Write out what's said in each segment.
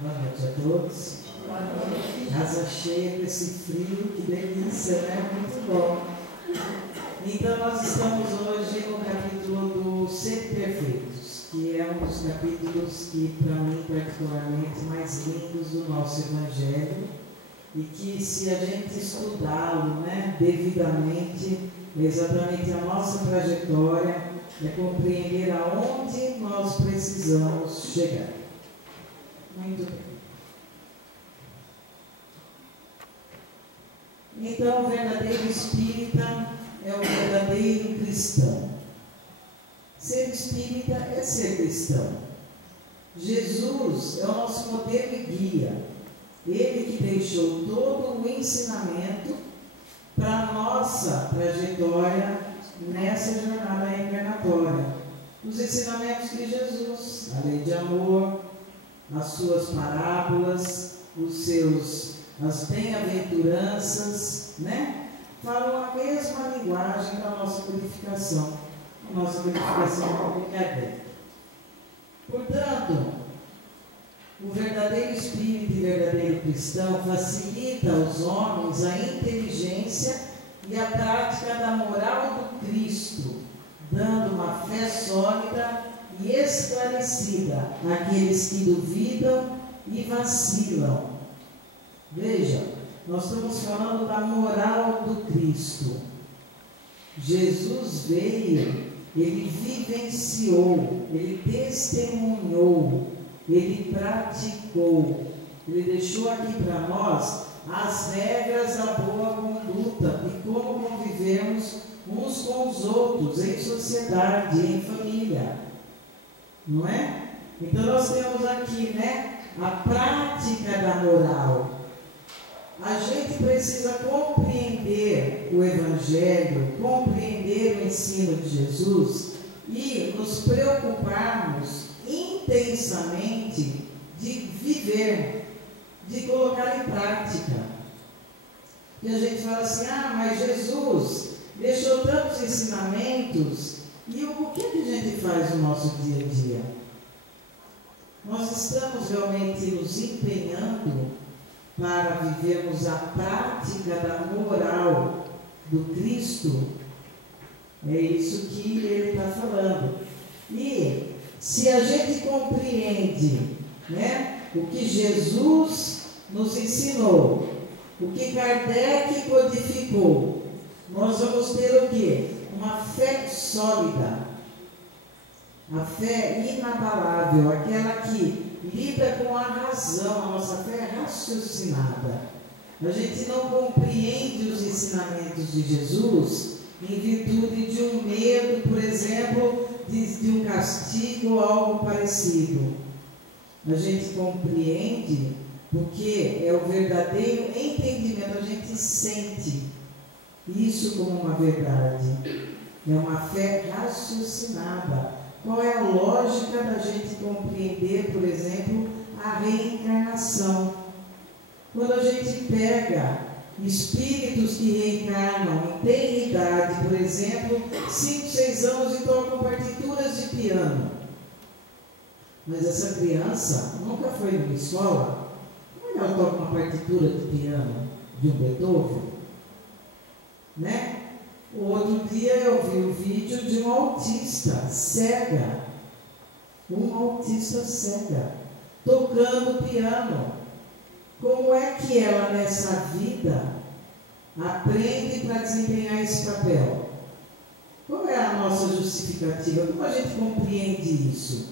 Boa noite a todos. Casa cheia com esse frio, que delícia, né? Muito bom. Então, nós estamos hoje no capítulo do Ser Perfeitos, que é um dos capítulos que, para mim, particularmente, mais lindos do nosso Evangelho, e que, se a gente estudá-lo, né, devidamente, exatamente a nossa trajetória, é compreender aonde nós precisamos chegar. Muito bem. Então, o verdadeiro espírita é o verdadeiro cristão. Ser espírita é ser cristão. Jesus é o nosso modelo e guia. Ele que deixou todo o ensinamento para a nossa trajetória nessa jornada reencarnatória. Os ensinamentos de Jesus, a lei de amor, as suas parábolas, as bem-aventuranças, né? Falam a mesma linguagem da nossa codificação. A nossa codificação é Kardec. Portanto, o verdadeiro espírito e verdadeiro cristão facilita aos homens a inteligência e a prática da moral do Cristo, dando uma fé sólida e esclarecida àqueles que duvidam e vacilam. Veja, nós estamos falando da moral do Cristo. Jesus veio, ele vivenciou, ele testemunhou, ele praticou, ele deixou aqui para nós as regras da boa conduta e como convivemos uns com os outros, em sociedade, em família. Não é? Então nós temos aqui, né, a prática da moral. A gente precisa compreender o Evangelho, compreender o ensino de Jesus e nos preocuparmos intensamente de viver, de colocar em prática. E a gente fala assim, mas Jesus deixou tantos ensinamentos, e o que a gente faz no nosso dia a dia? Nós estamos realmente nos empenhando para vivermos a prática da moral do Cristo? É isso que ele está falando. E se a gente compreende, né, o que Jesus nos ensinou, o que Kardec codificou, nós vamos ter o quê? Uma fé sólida, a fé inabalável, aquela que lida com a razão, a nossa fé é raciocinada. A gente não compreende os ensinamentos de Jesus em virtude de um medo, por exemplo, de um castigo ou algo parecido. A gente compreende porque é o verdadeiro entendimento, a gente sente isso como uma verdade. É uma fé raciocinada. Qual é a lógica da gente compreender, por exemplo, a reencarnação? Quando a gente pega espíritos que reencarnam em tenridade, por exemplo, 5, 6 anos e tocam partituras de piano. Mas essa criança nunca foi numa escola. Como é que ela toca uma partitura de piano de um Beethoven? Né? O outro dia eu vi um vídeo de um autista cega. Um autista cega, tocando piano. Como é que ela nessa vida aprende para desempenhar esse papel? Qual é a nossa justificativa? Como a gente compreende isso?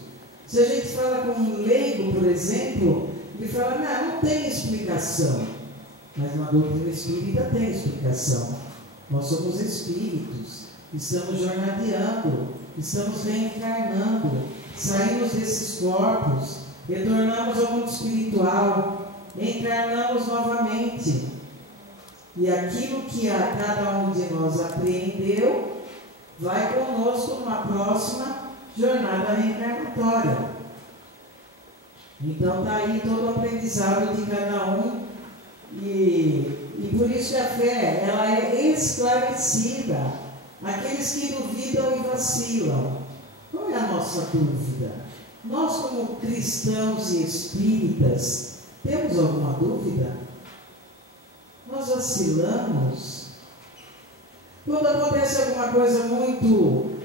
Se a gente fala com um leigo, por exemplo, ele fala, não tem explicação. Mas na doutrina espírita tem explicação. Nós somos espíritos, estamos jornadeando, estamos reencarnando, saímos desses corpos, retornamos ao mundo espiritual, encarnamos novamente. E aquilo que a cada um de nós apreendeu, vai conosco numa próxima jornada reencarnatória. Então está aí todo o aprendizado de cada um. E por isso que a fé, ela é esclarecida. Aqueles que duvidam e vacilam. Qual é a nossa dúvida? Nós, como cristãos e espíritas, temos alguma dúvida? Nós vacilamos? Quando acontece alguma coisa muito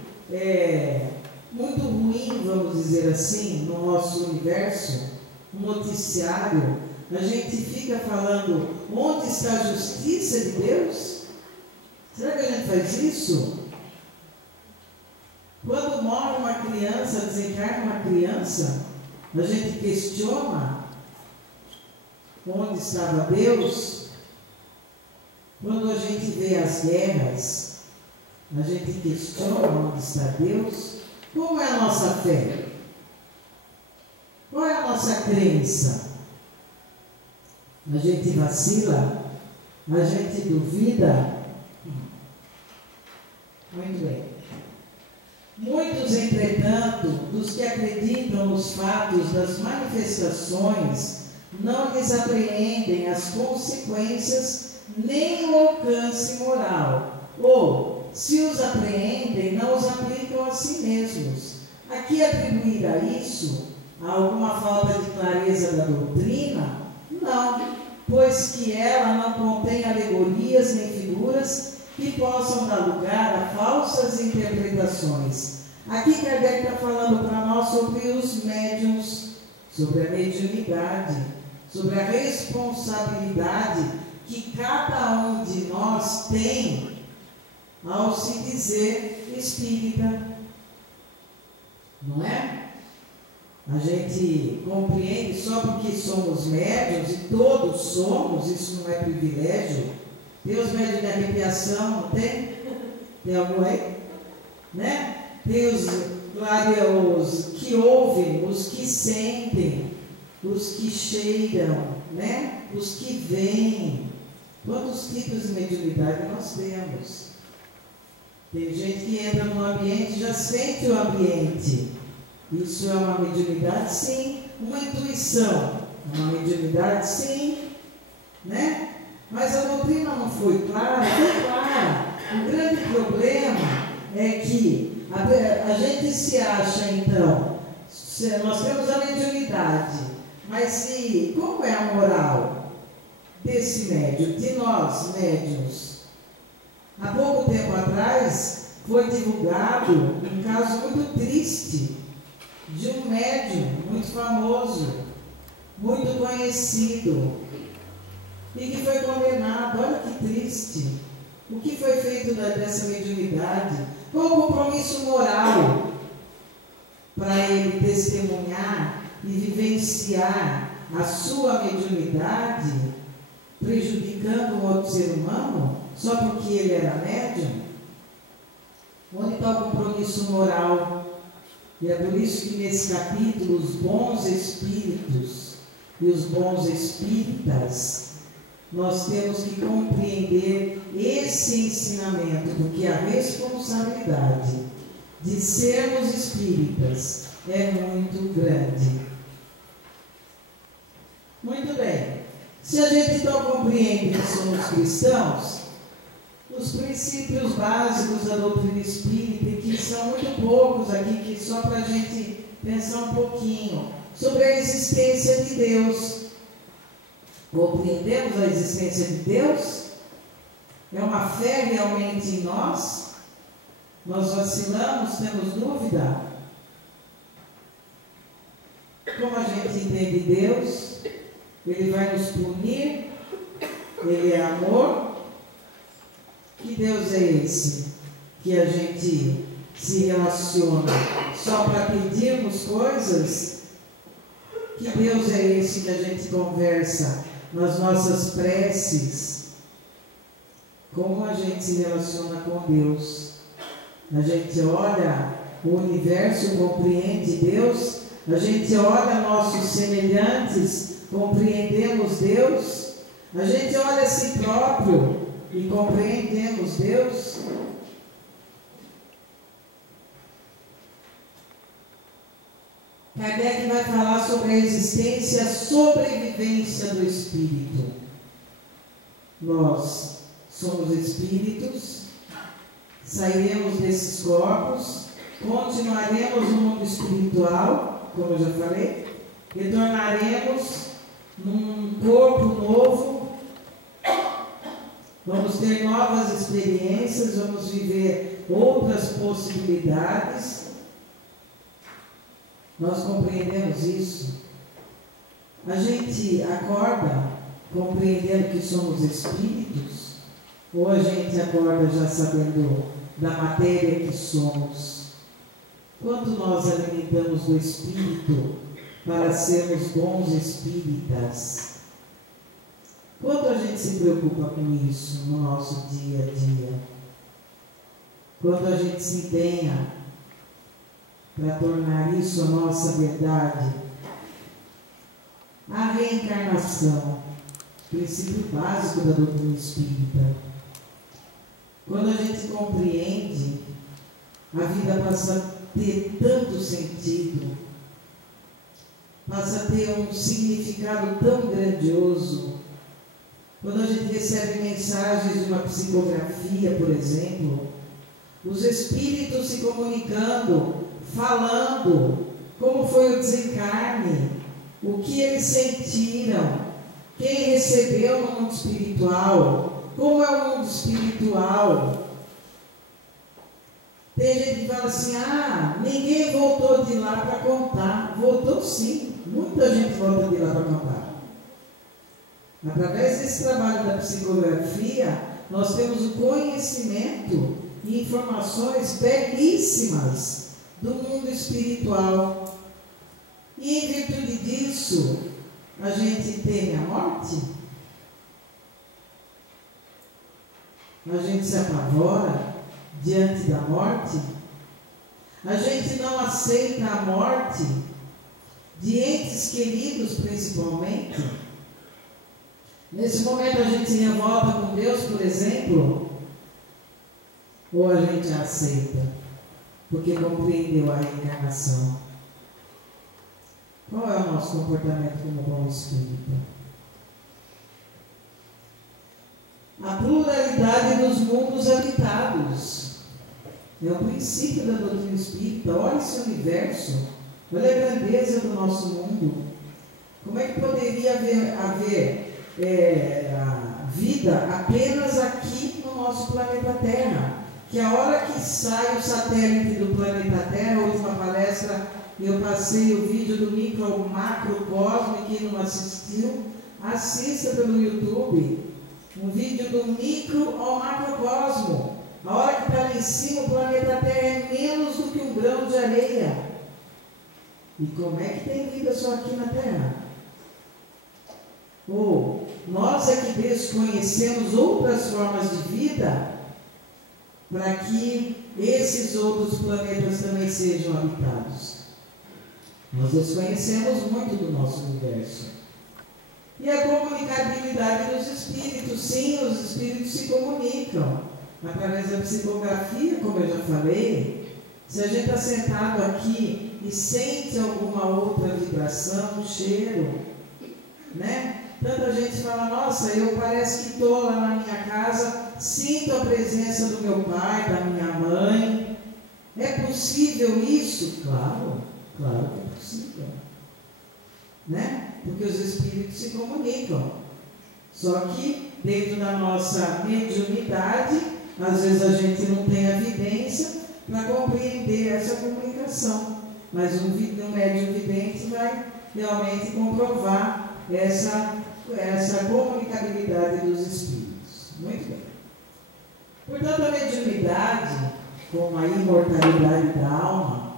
ruim, vamos dizer assim, no nosso universo, no noticiário, a gente fica falando, onde está a justiça de Deus? Será que a gente faz isso? Quando morre uma criança, desencarna uma criança, a gente questiona onde estava Deus. Quando a gente vê as guerras, a gente questiona onde está Deus. Como é a nossa fé? Qual é a nossa crença? A gente vacila? A gente duvida? Muito bem. Muitos, entretanto, dos que acreditam nos fatos das manifestações, não lhes apreendem as consequências nem o alcance moral, ou, se os apreendem, não os aplicam a si mesmos. Aqui atribuir a isso a alguma falta de clareza da doutrina? Não, pois que ela não contém alegorias nem figuras que possam dar lugar a falsas interpretações. Aqui Kardec está falando para nós sobre os médiuns, sobre a mediunidade, sobre a responsabilidade que cada um de nós tem ao se dizer espírita. Não é? A gente compreende só porque somos médiuns, e todos somos, isso não é privilégio. Tem os médios de arrepiação, não tem? Tem algum aí? Né? Tem os que ouvem, os que sentem, os que cheiram, né? Os que veem. Quantos tipos de mediunidade nós temos? Tem gente que entra no ambiente e já sente o ambiente. Isso é uma mediunidade? Sim. Uma intuição? Uma mediunidade? Sim. Né? Mas a doutrina não foi clara? Foi clara. O grande problema é que a gente se acha, então, nós temos a mediunidade, mas como é a moral desse médium, de nós médiuns? Há pouco tempo atrás foi divulgado um caso muito triste de um médium muito famoso, muito conhecido, e que foi condenado. Olha que triste. O que foi feito dessa mediunidade? Qual o compromisso moral para ele testemunhar e vivenciar a sua mediunidade, prejudicando um outro ser humano, só porque ele era médium? Onde está o compromisso moral? E é por isso que nesse capítulo os bons espíritos e os bons espíritas, nós temos que compreender esse ensinamento, porque a responsabilidade de sermos espíritas é muito grande. Muito bem. Se a gente então compreende que somos cristãos, os princípios básicos da doutrina espírita, e que são muito poucos aqui, que só para a gente pensar um pouquinho, sobre a existência de Deus. Compreendemos a existência de Deus? É uma fé realmente em nós? Nós vacilamos, temos dúvida? Como a gente entende Deus? Ele vai nos punir? Ele é amor? Que Deus é esse que a gente se relaciona só para pedirmos coisas? Que Deus é esse que a gente conversa nas nossas preces? Como a gente se relaciona com Deus? A gente olha o universo, compreende Deus? A gente olha nossos semelhantes, compreendemos Deus? A gente olha a si próprio e compreendemos Deus? Kardec vai falar sobre a existência e a sobrevivência do espírito. Nós somos espíritos, sairemos desses corpos, continuaremos no mundo espiritual, como eu já falei, retornaremos num corpo novo, vamos ter novas experiências, vamos viver outras possibilidades. Nós compreendemos isso. A gente acorda compreendendo que somos espíritos, ou a gente acorda já sabendo da matéria que somos? Quanto nós alimentamos do espírito para sermos bons espíritas? Quanto a gente se preocupa com isso no nosso dia a dia? Quanto a gente se empenha para tornar isso a nossa verdade? A reencarnação, princípio básico da doutrina espírita. Quando a gente compreende, a vida passa a ter tanto sentido, passa a ter um significado tão grandioso. Quando a gente recebe mensagens de uma psicografia, por exemplo, os espíritos se comunicando, falando como foi o desencarne, o que eles sentiram, quem recebeu no mundo espiritual, como é o mundo espiritual. Tem gente que fala assim, ninguém voltou de lá para contar. Voltou sim, muita gente volta de lá para contar. Através desse trabalho da psicografia, nós temos o conhecimento e informações belíssimas do mundo espiritual. E em virtude disso, a gente teme a morte? A gente se apavora diante da morte? A gente não aceita a morte de entes queridos, principalmente? Nesse momento a gente se revolta com Deus, por exemplo, ou a gente a aceita porque compreendeu a reencarnação? Qual é o nosso comportamento como bom espírito? A pluralidade dos mundos habitados é o princípio da doutrina espírita. Olha esse universo, olha a grandeza do nosso mundo. Como é que poderia haver a vida apenas aqui no nosso planeta Terra? Que a hora que sai o satélite do planeta Terra, a última palestra, eu passei o vídeo do micro ao macrocosmo, e quem não assistiu, assista pelo YouTube. Um vídeo do micro ao macrocosmo. A hora que está lá em cima, o planeta Terra é menos do que um grão de areia. E como é que tem vida só aqui na Terra? Ou nós é que desconhecemos outras formas de vida para que esses outros planetas também sejam habitados. Nós desconhecemos muito do nosso universo. E a comunicabilidade dos espíritos. Sim, os espíritos se comunicam através da psicografia, como eu já falei. Se a gente está sentado aqui e sente alguma outra vibração, um cheiro, né? Tanta gente fala, nossa, eu parece que estou lá na minha casa, sinto a presença do meu pai, da minha mãe. É possível isso? Claro, claro que é possível. Né? Porque os espíritos se comunicam. Só que dentro da nossa mediunidade, às vezes a gente não tem a evidência para compreender essa comunicação. Mas um médium vidente vai realmente comprovar essa comunicabilidade dos espíritos. Muito bem. Portanto, a mediunidade, como a imortalidade da alma,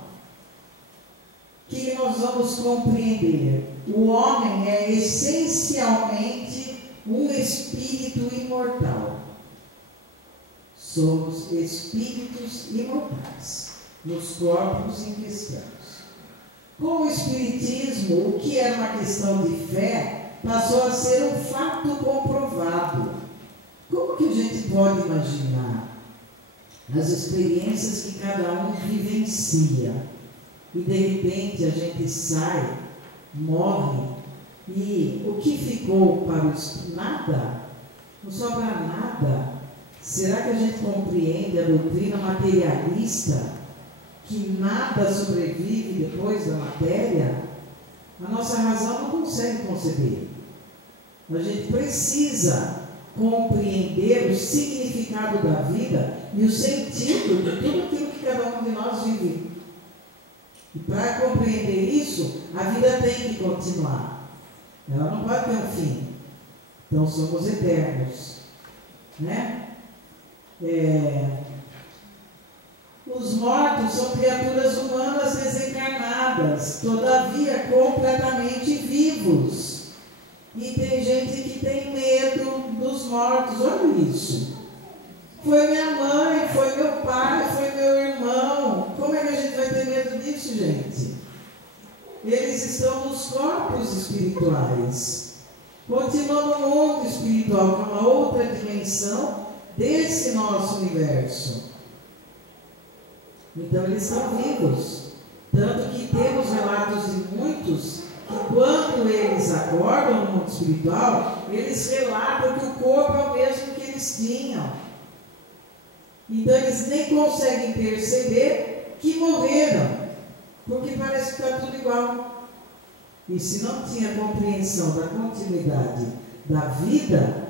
que nós vamos compreender? O homem é essencialmente um espírito imortal. Somos espíritos imortais nos corpos em que estamos. Com o espiritismo, o que era uma questão de fé passou a ser um fato comprovado. Como que a gente pode imaginar as experiências que cada um vivencia e de repente a gente sai, morre, e o que ficou para os nada? Não sobra nada. Será que a gente compreende a doutrina materialista que nada sobrevive depois da matéria, a nossa razão não consegue conceber. A gente precisa compreender o significado da vida e o sentido de tudo aquilo que cada um de nós vive. E para compreender isso, a vida tem que continuar. Ela não pode ter um fim. Então somos eternos, né? Os mortos são criaturas humanas desencarnadas, todavia completamente vivos. E tem gente que tem medo dos mortos. Olha isso. Foi minha mãe, foi meu pai, foi meu irmão. Como é que a gente vai ter medo disso, gente? Eles estão nos corpos espirituais. Continuam no mundo espiritual, que é uma outra dimensão desse nosso universo. Então eles estão vivos. Tanto que temos relatos de muitos que quando eles acordam no mundo espiritual, eles relatam que o corpo é o mesmo que eles tinham. Então eles nem conseguem perceber que morreram, porque parece que está tudo igual. E se não tinha compreensão da continuidade da vida,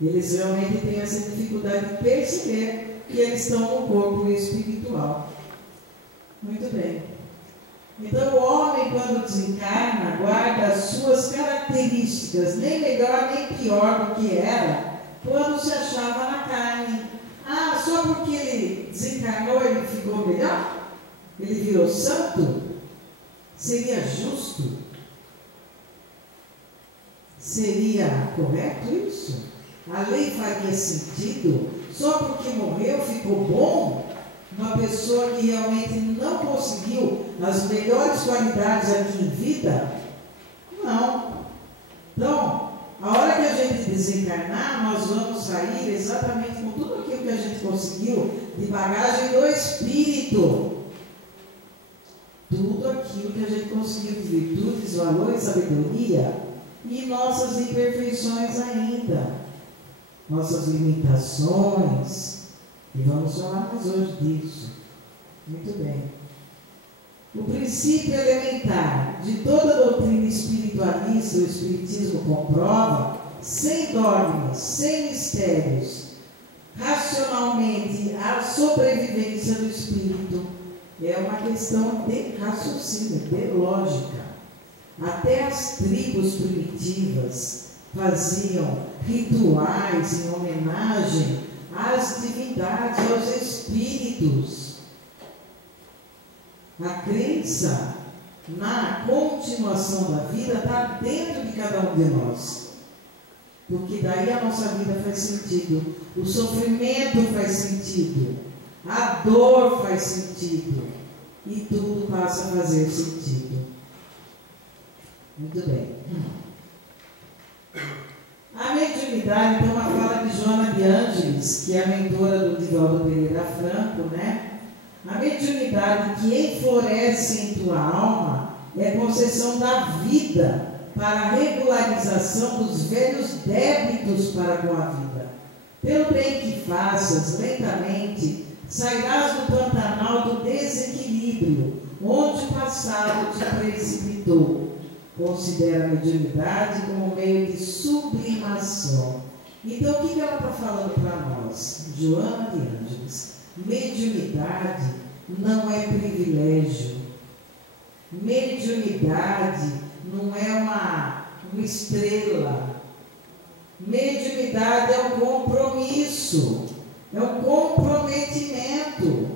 eles realmente têm essa dificuldade de perceber que eles estão no corpo espiritual. Muito bem. Então o homem, quando desencarna, guarda as suas características, nem melhor nem pior do que era quando se achava na carne. Ah, só porque ele desencarnou ele ficou melhor? Ele virou santo? Seria justo? Seria correto isso? A lei faria sentido? Só porque morreu ficou bom? Uma pessoa que realmente não conseguiu as melhores qualidades aqui em vida? Não. Então, a hora que a gente desencarnar, nós vamos sair exatamente com tudo aquilo que a gente conseguiu de bagagem do espírito. Tudo aquilo que a gente conseguiu de virtudes, valores, sabedoria e nossas imperfeições ainda. Nossas limitações. E vamos falar mais hoje disso. Muito bem. O princípio elementar de toda doutrina espiritualista, o Espiritismo comprova, sem dogmas, sem mistérios, racionalmente, a sobrevivência do espírito é uma questão de raciocínio, de lógica. Até as tribos primitivas faziam rituais em homenagem às divindades, aos espíritos. A crença na continuação da vida está dentro de cada um de nós. Porque daí a nossa vida faz sentido, o sofrimento faz sentido, a dor faz sentido, e tudo passa a fazer sentido. Muito bem. A mediunidade, então, uma fala de Joana de Ângeles, que é a mentora do Divaldo Pereira Franco, né? A mediunidade que enfloresce em tua alma é a concessão da vida para a regularização dos velhos débitos para com a vida. Pelo bem que faças, lentamente, sairás do pantanal do desequilíbrio, onde o passado te precipitou. Considera a mediunidade como meio de sublimação. Então, o que ela está falando para nós? Joana de Ângeles. Mediunidade não é privilégio. Mediunidade não é uma estrela. Mediunidade é um compromisso, é um comprometimento.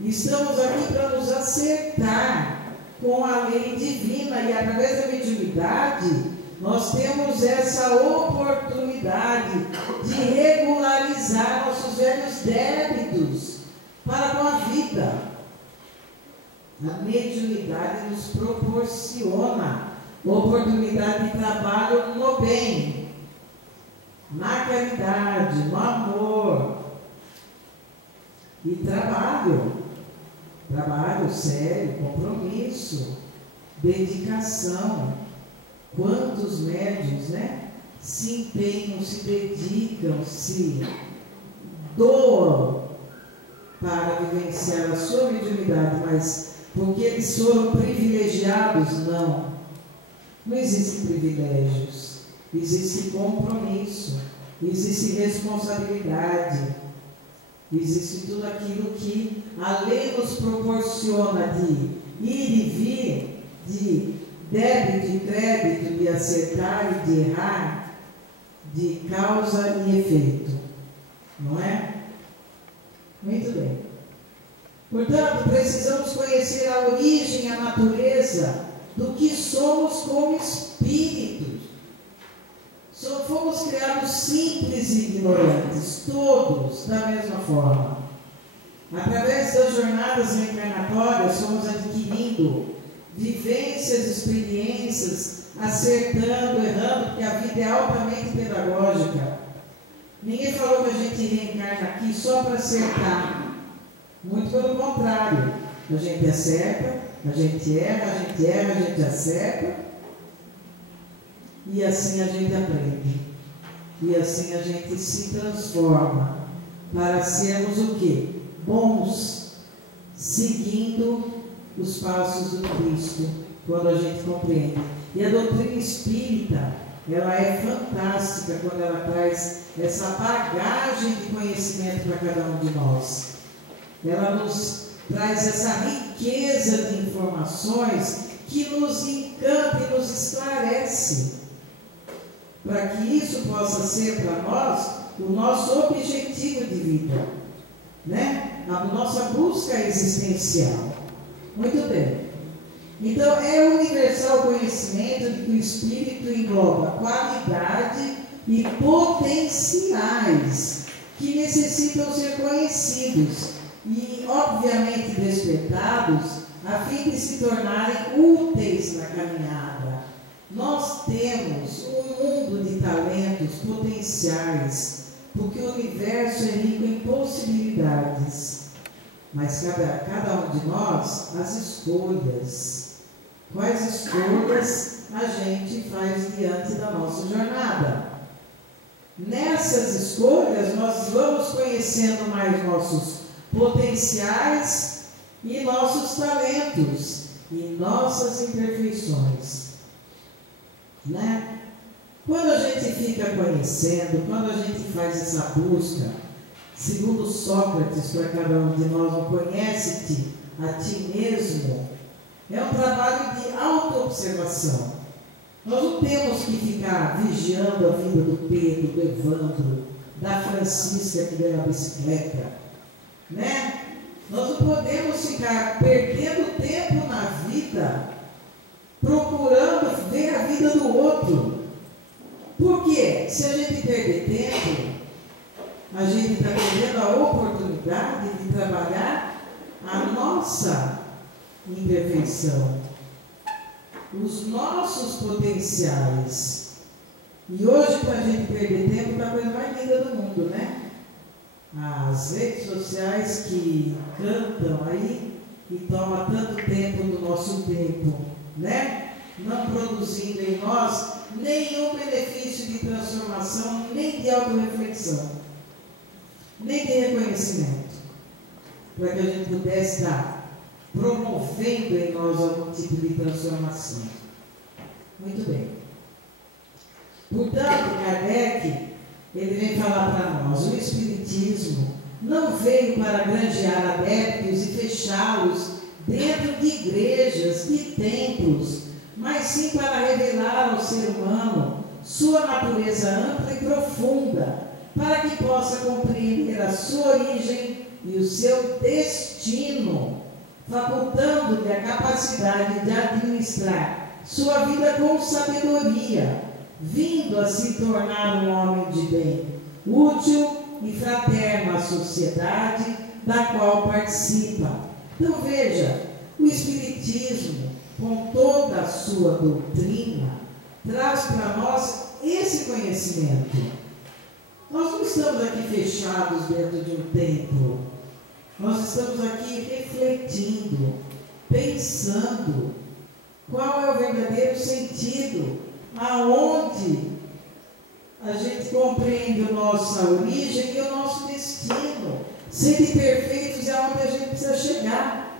Estamos aqui para nos acertar com a lei divina e através da mediunidade nós temos essa oportunidade de regularizar nossos velhos débitos para com a vida. A mediunidade nos proporciona oportunidade de trabalho no bem, na caridade, no amor e trabalho sério, compromisso, dedicação. Quantos médiuns, né, se empenham, se dedicam, se doam para vivenciar a sua mediunidade, mas porque eles foram privilegiados, não. Não existem privilégios, existe compromisso, existe responsabilidade, existe tudo aquilo que a lei nos proporciona de ir e vir, de débito e crédito, de acertar e de errar, de causa e efeito, não é? Muito bem. Portanto, precisamos conhecer a origem, a natureza do que somos como espíritos. Fomos criados simples e ignorantes, todos da mesma forma. Através das jornadas reencarnatórias, fomos adquirindo vivências, experiências, acertando, errando, porque a vida é altamente pedagógica. Ninguém falou que a gente reencarna aqui só para acertar. Muito pelo contrário. A gente acerta, a gente erra, a gente acerta. E assim a gente aprende. E assim a gente se transforma para sermos o quê? Bons, seguindo os passos do Cristo, quando a gente compreende. E a doutrina espírita, ela é fantástica quando ela traz essa bagagem de conhecimento para cada um de nós. Ela nos traz essa riqueza de informações que nos encanta e nos esclarece, para que isso possa ser para nós o nosso objetivo de vida, né? A nossa busca existencial. Muito bem. Então, é universal o conhecimento de que o Espírito engloba qualidade e potenciais que necessitam ser conhecidos e, obviamente, despertados a fim de se tornarem úteis na caminhada. Nós temos um mundo de talentos potenciais, porque o universo é rico em possibilidades. Mas cada um de nós, as escolhas. Quais escolhas a gente faz diante da nossa jornada? Nessas escolhas, nós vamos conhecendo mais nossos potenciais e nossos talentos e nossas imperfeições, né? Quando a gente fica conhecendo, quando a gente faz essa busca, segundo Sócrates, para cada um de nós, não conhece-te a ti mesmo, é um trabalho de autoobservação. Nós não temos que ficar vigiando a vida do Pedro, do Evandro, da Francisca que ganha a bicicleta, né? Nós não podemos ficar perdendo tempo na vida procurando ver a vida do outro. Por quê? Se a gente perder tempo, a gente está perdendo a oportunidade de trabalhar a nossa imperfeição, os nossos potenciais. E hoje, para a gente perder tempo, é a coisa mais linda do mundo, né? As redes sociais que cantam aí e tomam tanto tempo do nosso tempo, né? Não produzindo em nós nenhum benefício de transformação, nem de autorreflexão, nem de reconhecimento, para que a gente pudesse estar promovendo em nós algum tipo de transformação. Muito bem. Portanto, Kardec, ele vem falar para nós, o Espiritismo não veio para granjear adeptos e fechá-los dentro de igrejas, de templos, mas sim para revelar ao ser humano sua natureza ampla e profunda, para que possa compreender a sua origem e o seu destino, facultando-lhe a capacidade de administrar sua vida com sabedoria, vindo a se tornar um homem de bem, útil e fraterno à sociedade da qual participa. Então veja, o Espiritismo, com toda a sua doutrina, traz para nós esse conhecimento. Nós não estamos aqui fechados dentro de um templo. Nós estamos aqui refletindo, pensando qual é o verdadeiro sentido, aonde a gente compreende a nossa origem e o nosso destino, sede perfeitos e onde a gente precisa chegar.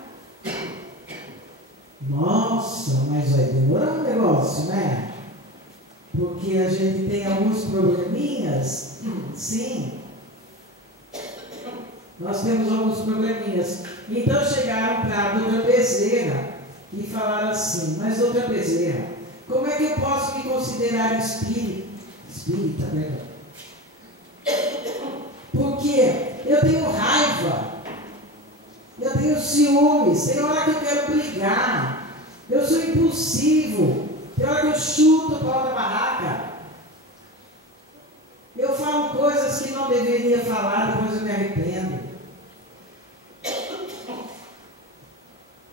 Nossa, mas vai demorar o negócio, né? Porque a gente tem alguns probleminhas. Sim. Nós temos alguns probleminhas. Então chegaram para a doutora Bezerra e falaram assim: mas doutora Bezerra, como é que eu posso me considerar espírita, perdão? Porque eu tenho raiva, eu tenho ciúmes, tem hora que eu quero brigar, eu sou impulsivo, tem hora que eu chuto o pau da barraca, eu falo coisas que não deveria falar, depois eu me arrependo.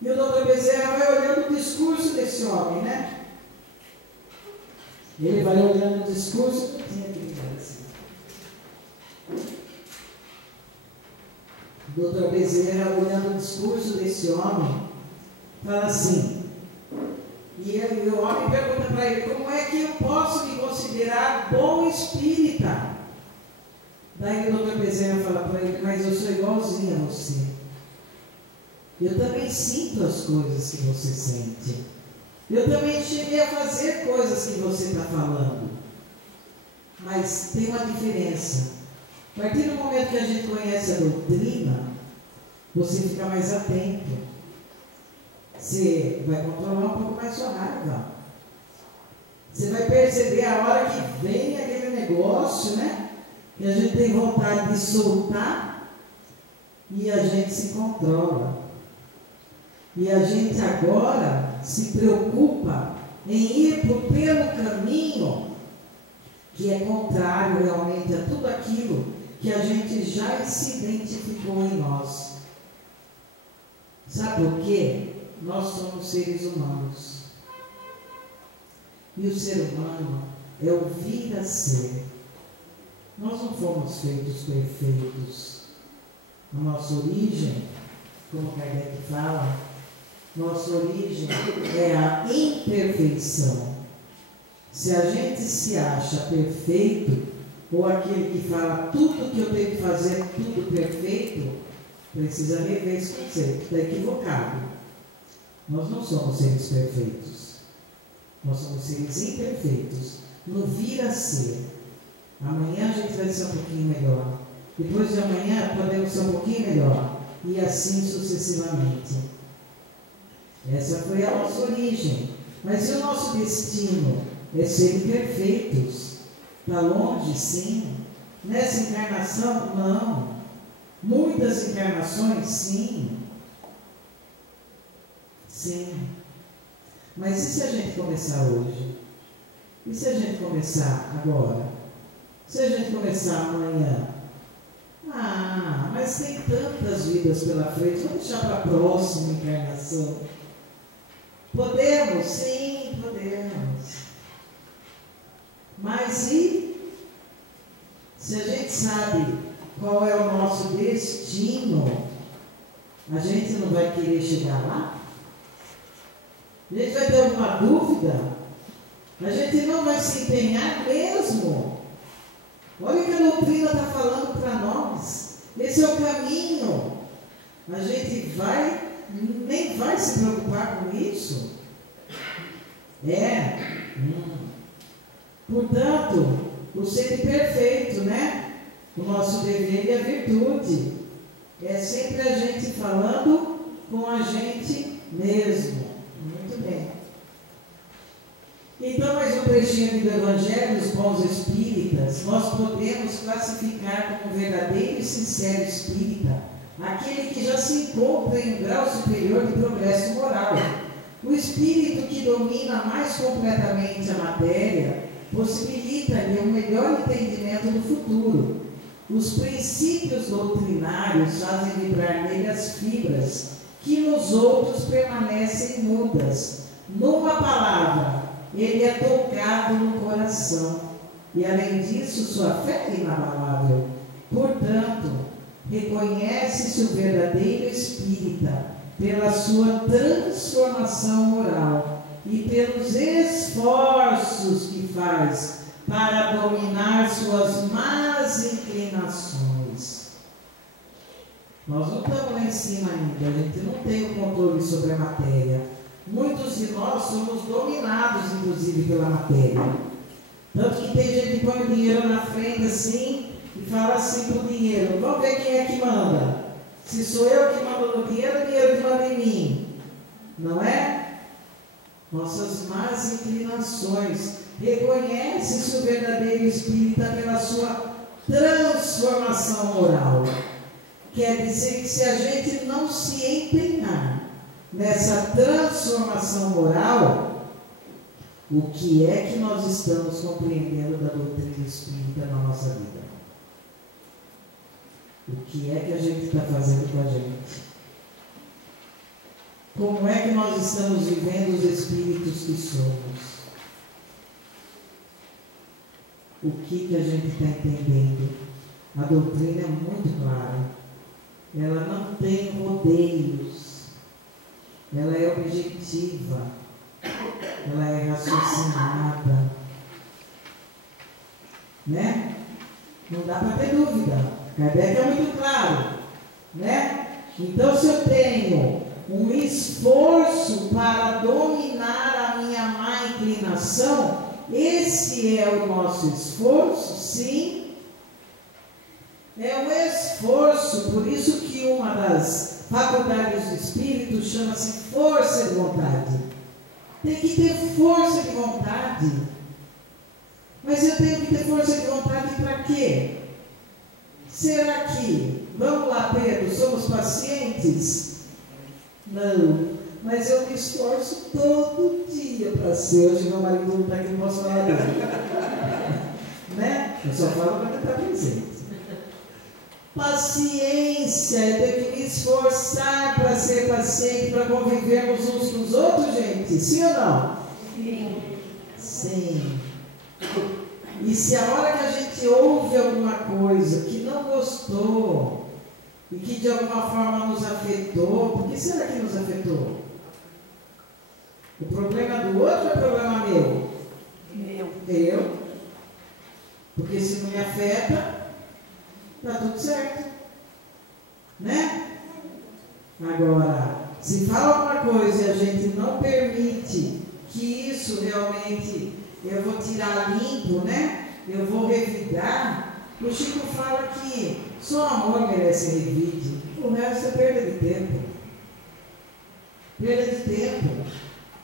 E o doutor Bezerra vai olhando o discurso desse homem, né? Ele vai olhando o discurso, tinha que ligar assim. O doutor Bezerra, olhando o discurso desse homem, fala assim, e o homem pergunta para ele: como é que eu posso me considerar bom espírita? Daí o doutor Bezerra fala para ele: mas eu sou igualzinho a você. Eu também sinto as coisas que você sente. Eu também cheguei a fazer coisas que você está falando. Mas tem uma diferença. A partir do momento que a gente conhece a doutrina, você fica mais atento. Você vai controlar um pouco mais sua raiva. Você vai perceber a hora que vem aquele negócio, né? Que a gente tem vontade de soltar e a gente se controla. E a gente agora se preocupa em ir pelo caminho que é contrário realmente a tudo aquilo que a gente já se identificou em nós. Sabe por quê? Nós somos seres humanos. E o ser humano é o vir a ser. Nós não fomos feitos perfeitos. A nossa origem, como Kardec fala, nossa origem é a imperfeição. Se a gente se acha perfeito, ou aquele que fala tudo que eu tenho que fazer, tudo perfeito, precisa rever esse conceito, está equivocado. Nós não somos seres perfeitos. Nós somos seres imperfeitos. No vir a ser. Amanhã a gente vai ser um pouquinho melhor. Depois de amanhã podemos ser um pouquinho melhor. E assim sucessivamente. Essa foi a nossa origem. Mas e o nosso destino? É ser perfeitos. Está longe? Sim. Nessa encarnação? Não. Muitas encarnações? Sim. Sim. Mas e se a gente começar hoje? E se a gente começar agora? Se a gente começar amanhã? Ah, mas tem tantas vidas pela frente. Vamos deixar para a próxima encarnação. Podemos? Sim, podemos. Mas e se a gente sabe qual é o nosso destino, a gente não vai querer chegar lá? A gente vai ter alguma dúvida? A gente não vai se empenhar mesmo? Olha o que a doutrina está falando para nós. Esse é o caminho. A gente nem vai se preocupar com isso. Portanto, o ser perfeito, né? O nosso dever e a virtude. É sempre a gente falando com a gente mesmo. Muito bem. Então, mais um trechinho aqui do Evangelho dos Bons Espíritas. Nós podemos classificar como verdadeiro e sincero espírita aquele que já se encontra em um grau superior de progresso moral. O espírito que domina mais completamente a matéria possibilita-lhe um melhor entendimento do futuro. Os princípios doutrinários fazem vibrar nele as fibras que nos outros permanecem mudas. Numa palavra, ele é tocado no coração. E além disso, sua fé é inabalável. Portanto, reconhece-se o verdadeiro espírita pela sua transformação moral e pelos esforços que faz para dominar suas más inclinações. Nós não estamos lá em cima ainda, a gente não tem o controle sobre a matéria. Muitos de nós somos dominados, inclusive, pela matéria. Tanto que tem gente que põe o dinheiro na frente assim e fala assim para o dinheiro: vamos ver quem é que manda. Se sou eu que mando no dinheiro, o dinheiro que manda em mim. Não é? Nossas más inclinações. Reconhece-se o verdadeiro espírita pela sua transformação moral. Quer dizer que se a gente não se empenhar nessa transformação moral, o que é que nós estamos compreendendo da doutrina espírita na nossa vida? O que é que a gente está fazendo com a gente? Como é que nós estamos vivendo os espíritos que somos? O que a gente está entendendo? A doutrina é muito clara. Ela não tem rodeios. Ela é objetiva. Ela é raciocinada. Né? Não dá para ter dúvida. Kardec é muito claro. Né? Então, se eu tenho um esforço para dominar a minha má inclinação, esse é o nosso esforço, sim. É um esforço, por isso que uma das faculdades do Espírito chama-se força de vontade. Tem que ter força de vontade. Mas eu tenho que ter força de vontade para quê? Será que, vamos lá, Pedro, somos pacientes? Não, mas eu me esforço todo dia para ser. Hoje meu marido não está aqui, não posso falar dele. Né? Eu só falo para estar presente. Paciência, eu tenho que me esforçar para ser paciente, para convivermos uns com os outros, gente. Sim ou não? Sim. Sim. E se a hora que a gente ouve alguma coisa que não gostou e que de alguma forma nos afetou, por que será que nos afetou? O problema do outro é o problema meu? Eu. Porque se não me afeta, está tudo certo. Né? Agora, se fala alguma coisa e a gente não permite que isso realmente eu vou tirar limpo, né? Eu vou revidar. O Chico fala que só amor merece revide. O resto é perda de tempo. Perda de tempo.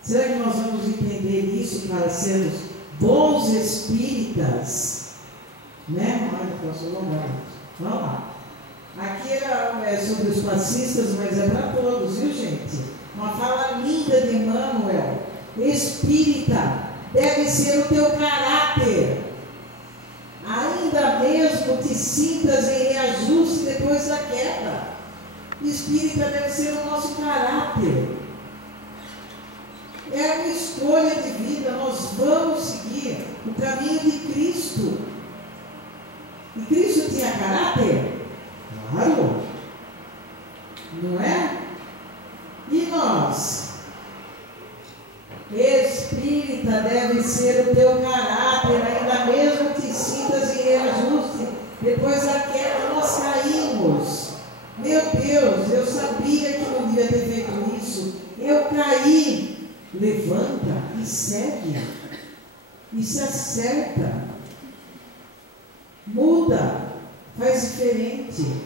Será que nós vamos entender isso para sermos bons espíritas? Né? Olha, posso alongar. Vamos lá. Aqui é sobre os passistas, mas é para todos, viu, gente? Uma fala linda de Emmanuel. Espírita deve ser o teu caráter. Ainda mesmo te sintas em reajuste depois da queda. Espírita deve ser o nosso caráter. É uma escolha de vida. Nós vamos seguir o caminho de Cristo. E Cristo tinha caráter? Claro. Não é? E nós? Espírita deve ser o teu caráter, ainda mesmo te sintas em reajuste. Depois da queda nós caímos. Meu Deus, eu sabia que não devia ter feito isso. Eu caí. Levanta e segue. E se acerta. Muda. Faz diferente.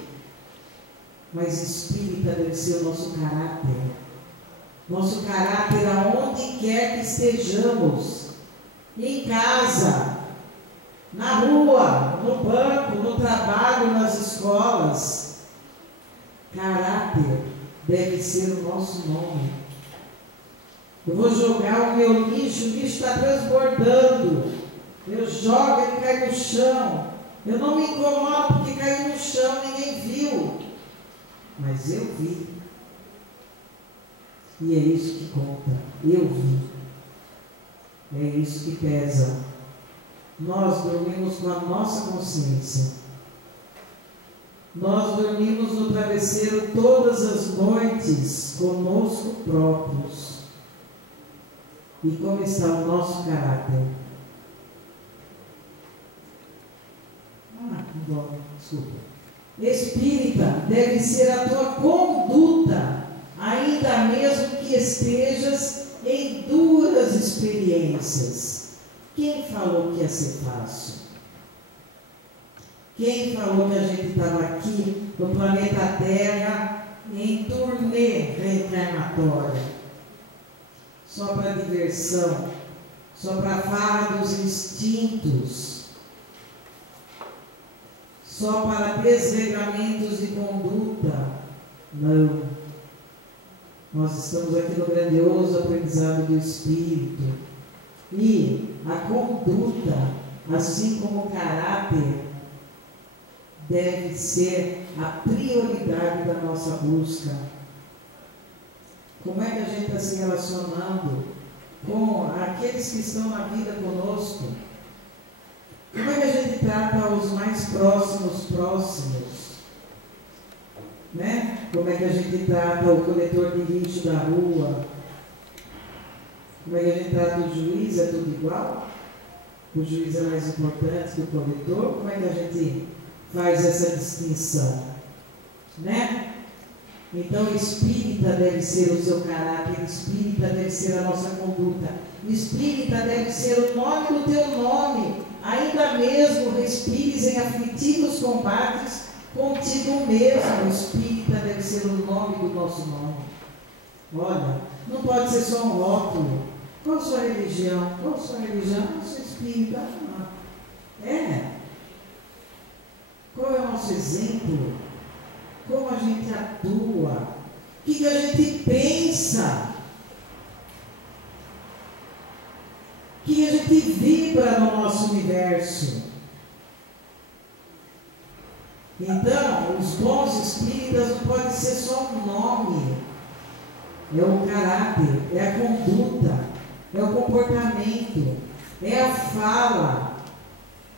Mas espírita deve ser o nosso caráter. Nosso caráter aonde quer que estejamos. Em casa, na rua, no banco, no trabalho, nas escolas. Caráter deve ser o nosso nome. Eu vou jogar o meu lixo, o lixo está transbordando. Eu jogo, ele cai no chão. Eu não me incomodo porque caiu no chão, ninguém viu. Mas eu vi. E é isso que conta. Eu vi. É isso que pesa. Nós dormimos com a nossa consciência. Nós dormimos no travesseiro todas as noites conosco próprios. E como está o nosso caráter? Bom, desculpa. espírita, deve ser a tua conduta, ainda mesmo que estejas em duras experiências. Quem falou que ia ser fácil? Quem falou que a gente estava aqui no planeta Terra em turnê reencarnatória? Só para diversão, só para farra dos instintos, só para desregramentos de conduta? Não. Nós estamos aqui no grandioso aprendizado do Espírito. E a conduta, assim como o caráter, deve ser a prioridade da nossa busca. Como é que a gente está se relacionando com aqueles que estão na vida conosco? Como é que a gente trata os mais próximos? Né? Como é que a gente trata o coletor de lixo da rua? Como é que a gente trata o juiz? É tudo igual? O juiz é mais importante que o coletor? Como é que a gente faz essa distinção? Né? Então, espírita deve ser o seu caráter, espírita deve ser a nossa conduta, espírita deve ser o nome do teu nome, ainda mesmo respires em aflitivos combates contigo mesmo. Espírita deve ser o nome do nosso nome. Olha, não pode ser só um rótulo. Qual a sua religião? Qual a sua religião? Eu sou espírita. Qual é o nosso exemplo? Como a gente atua? O que a gente pensa? O que a gente vibra no nosso universo? Então, os bons espíritas não podem ser só um nome. É o caráter, é a conduta, é o comportamento, é a fala,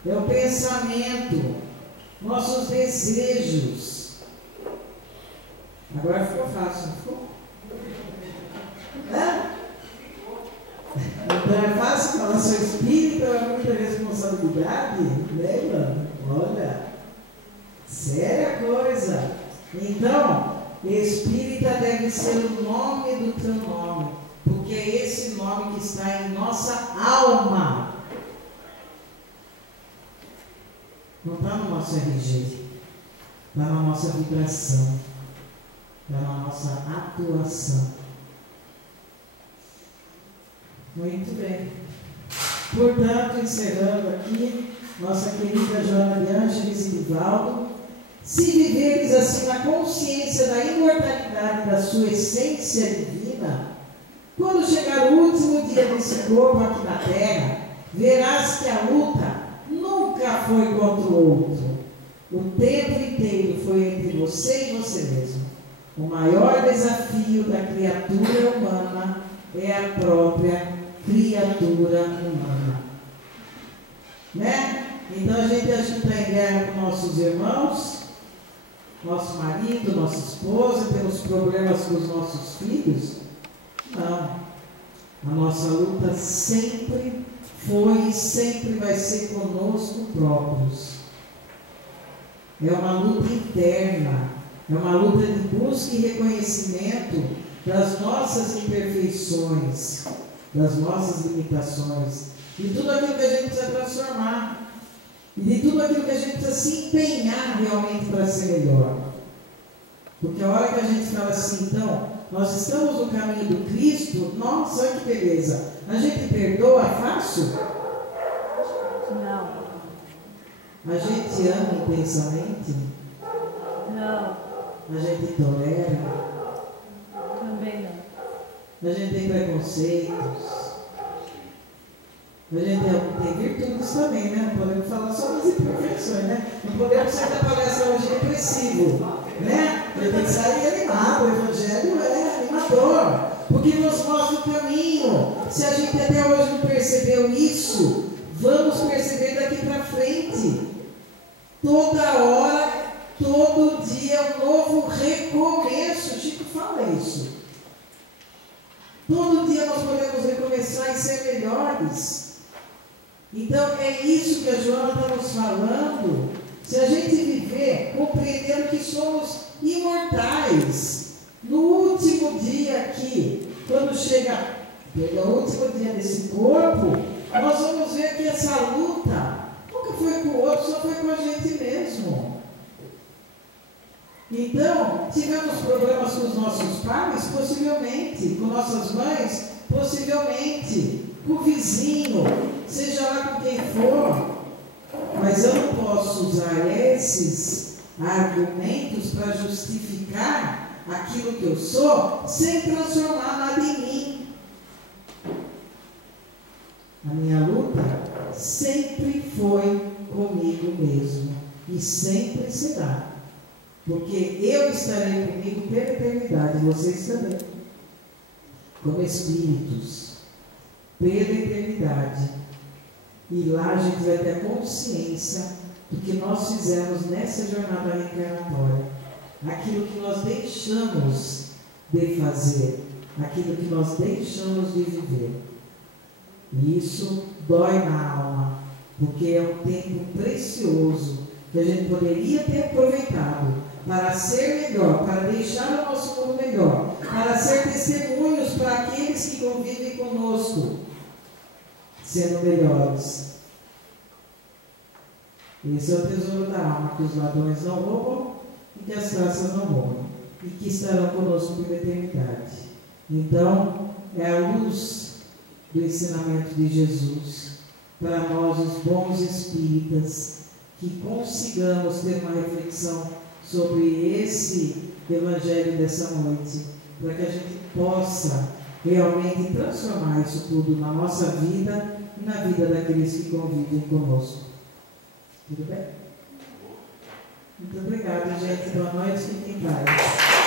é o pensamento, nossos desejos. Agora ficou fácil, não ficou? Então é fácil falar, sou espírita, é muita responsabilidade, né, mano? Olha, séria coisa. Então, espírita deve ser o nome do teu nome, porque é esse nome que está em nossa alma. Não está no nosso RG, está na nossa vibração, está na nossa atuação. Muito bem. Portanto, encerrando aqui, nossa querida Joana de Ângeles e Divaldo, se viveres assim na consciência da imortalidade da sua essência divina, quando chegar o último dia desse corpo aqui na Terra, verás que a luta nunca foi contra o outro. O tempo inteiro foi entre você e você mesmo. O maior desafio da criatura humana é a própria criatura humana. Né? Então a gente acha que está em guerra com nossos irmãos, nosso marido, nossa esposa, temos problemas com os nossos filhos? Não. A nossa luta sempre foi e sempre vai ser conosco próprios. É uma luta interna, é uma luta de busca e reconhecimento das nossas imperfeições, das nossas limitações, de tudo aquilo que a gente precisa transformar, e de tudo aquilo que a gente precisa se empenhar realmente para ser melhor. Porque a hora que a gente fala assim, então, nós estamos no caminho do Cristo, nossa, olha que beleza, a gente perdoa fácil? Não. A gente ama intensamente? Não. A gente tolera? Também não. A gente tem preconceitos? A gente tem virtudes também, né? Não podemos falar só das imperfeições, né? Não podemos sair da palestra hoje depressivo, né? A gente tem que sair animado, o Evangelho é animador, porque nos mostra o caminho. Se a gente até hoje não percebeu isso, vamos perceber daqui para frente. Toda hora, todo dia é um novo recomeço. Chico fala isso. Todo dia nós podemos recomeçar e ser melhores. Então é isso que a Joana está nos falando. Se a gente viver compreendendo que somos imortais, no último dia aqui, quando chega o último dia desse corpo, nós vamos ver que essa luta nunca foi com o outro, só foi com a gente mesmo. Então, tivemos problemas com os nossos pais? Possivelmente. Com nossas mães? Possivelmente. Com o vizinho, seja lá com quem for. Mas eu não posso usar esses argumentos para justificar aquilo que eu sou, sem transformar nada em mim. A minha luta sempre foi comigo mesmo. E sempre será. Porque eu estarei comigo pela eternidade, vocês também. Como espíritos. Pela eternidade. E lá a gente vai ter a consciência do que nós fizemos nessa jornada reencarnatória. Aquilo que nós deixamos de fazer. Aquilo que nós deixamos de viver. E isso dói na alma. Porque é um tempo precioso que a gente poderia ter aproveitado para ser melhor, para deixar o nosso mundo melhor, para ser testemunhos para aqueles que convivem conosco, sendo melhores. Esse é o tesouro da alma, que os ladrões não roubam e que as traças não roubam, e que estarão conosco pela eternidade. Então, é a luz do ensinamento de Jesus para nós, os bons espíritas, que consigamos ter uma reflexão sobre esse Evangelho dessa noite, para que a gente possa realmente transformar isso tudo na nossa vida e na vida daqueles que convivem conosco. Tudo bem? Muito obrigada, gente. Boa noite. Fiquem em paz.